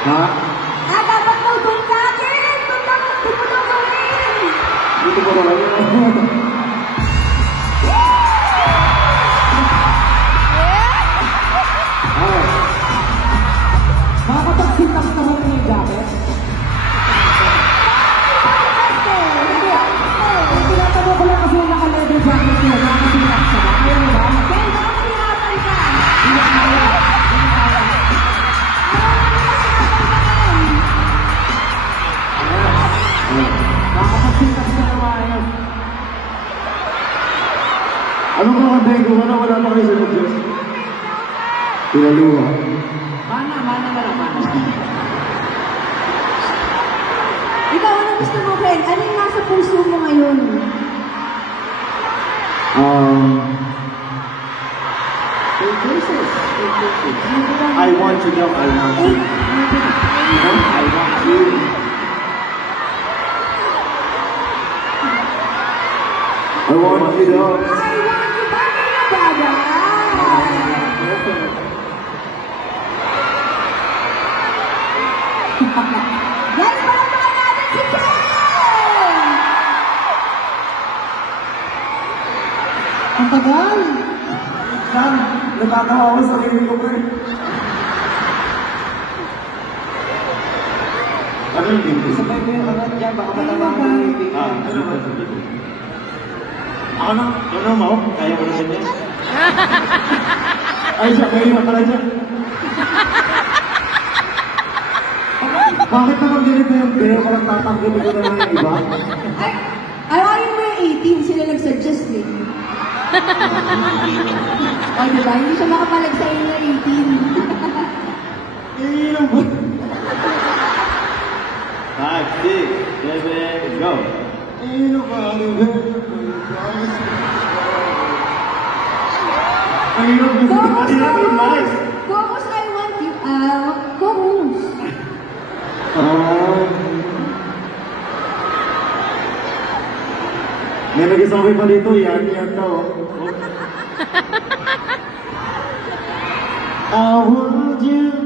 Ha? Dapat mo doon ka akin! Doon mo daw gawin! Dito ko ba yun? Makakapagsintas ka mo ng jacket? Ang tinatanong ko lang kasi yung naka-leather jacket niya, makakasintas ka ba? Ayaw mo ba? Kaya nakasinapan ka! Hindi kaya. Hindi kaya. Makakapagsintas ka na maayos. Anong kakantayin ko? Wala pa kayo sa Diyos. Pinaluha. Mana na lang, mana. Ikaw, ano gusto mo, friend? Ano yung nasa puso mo ngayon? I want to know, I want you. I want you. I want you to know. I want you back in the bagay! Yan, palagpakan natin si Ken! Ang tagal! Sam, nakakahawa sa sarili ko, pre. Ano yung dito? Sabay ko yung kagat niya, baka matamaan ko yung ibig. Ano ba sa dito? Ano mo? Kaya mo naman yan? Ay, siya, mahirap pala siya. Bakit naman ganito yung pero parang tatanggapin ko na lang yung iba? Ay, ayaw mo yung 18, sila nag-suggest eh. O, diba? Hindi siya makapalag sa inyo 18. Iinom ba? 5, 6, 7, go! Iinom ba? Ang hirap gusto ko Focus, kanina yung live. focus, I want you. Focus. May nag-isabi pa dito, yan daw. I want you